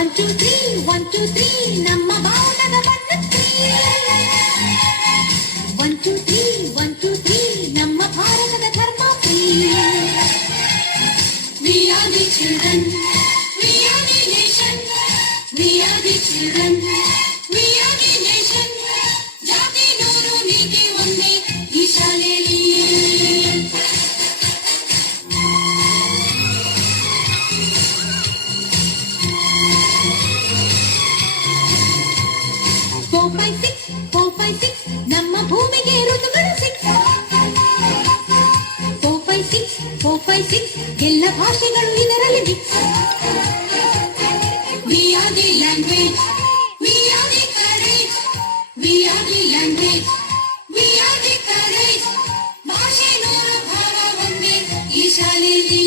1 2 3 1 2 3 ನಮ್ಮ ಭಾರತದ ಬಣ್ಣಕ್ಕೆ 1 2 3 1 2 3 ನಮ್ಮ ಭಾರತದ ಧರ್ಮ free. We are the children, we are the nation, we are the children, we are the nation. ಜಾತಿ ನೂರು ನೀತಿ ಒಂದೇ ಈ ಶಾಲೆಯಲ್ಲಿ. 4 5 6 4 5 6 ನಮ್ಮ ಭೂಮಿಗೆ ಋತುಗಳು 6 4 5 6 4 5 6 ಎಲ್ಲ ಭಾಷೆಗಳು ಇದರಲ್ಲಿ mix. We are the language, we are the courage, we are the language, we are the courage. ಭಾಷೆ ನೂರು ಭಾವ ಒಂದೇ ಈ ಶಾಲೆಯಲ್ಲಿ.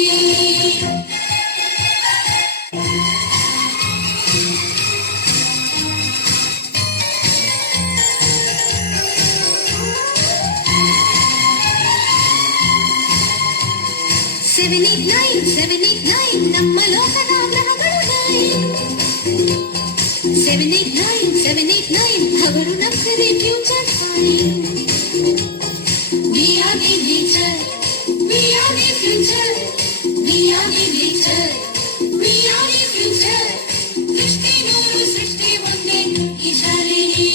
Seven, 8, 9 ನಮ್ಮ ಲೋಕದ ಗ್ರಹಗಳು 9. 7 8 9 ಅವರು ನಮ್ಮದೇ future sign. We are the nature, we are the future, we are the nature, we are the future. ಸೃಷ್ಟಿ ನೂರು ಸೃಷ್ಟಿ ಒಂದೇ ಈ ಶಾಲೆಯಲ್ಲಿ.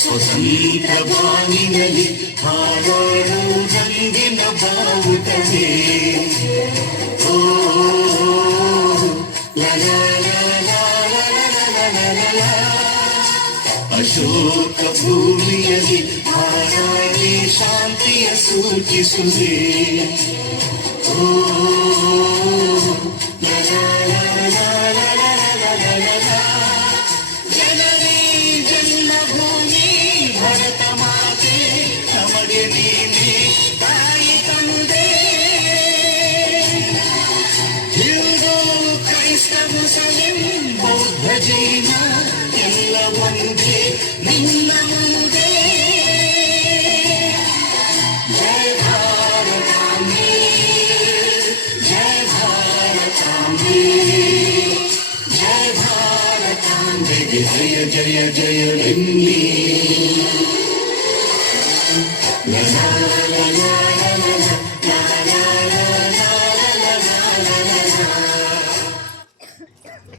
ಸ್ವತಂತ್ರ ಬಾನಿನಲ್ಲಿ ಹಾರಾಡು ರಂಗಿನ ಬಾವುಟವೇ. ಓ ಅಶೋಕ ಭೂಮಿಯಲ್ಲಿ ಹಾರಾಡಿ ಶಾಂತಿಯ ಸೂಚಿಸುವೆ. ಓ ಜನರೇ ಜನ್ಮಭೂಮಿ ಭರತ ಮಾತೆ ನಮಗೆ ನೀನೆ ತಾಯಿ ತಂದೆ. ಹಿಂದೂ ಕ್ರೈಸ್ತ ಮುಸಲಿಂ ಬೌದ್ಧ ಜೈನ ಎಲ್ಲ ಒಂದೇ ನಿನ್ನ ಮುಂದೆ. ಜಯ ಭಾರತಾಂಬೆ, ಜಯ ಭಾರತಾಂಬೆ, ಜಯ ಭಾರತಾಂಬೆಗೆ ಜಯ ಜಯ ಜಯವೆನ್ನಿ. La la la la la.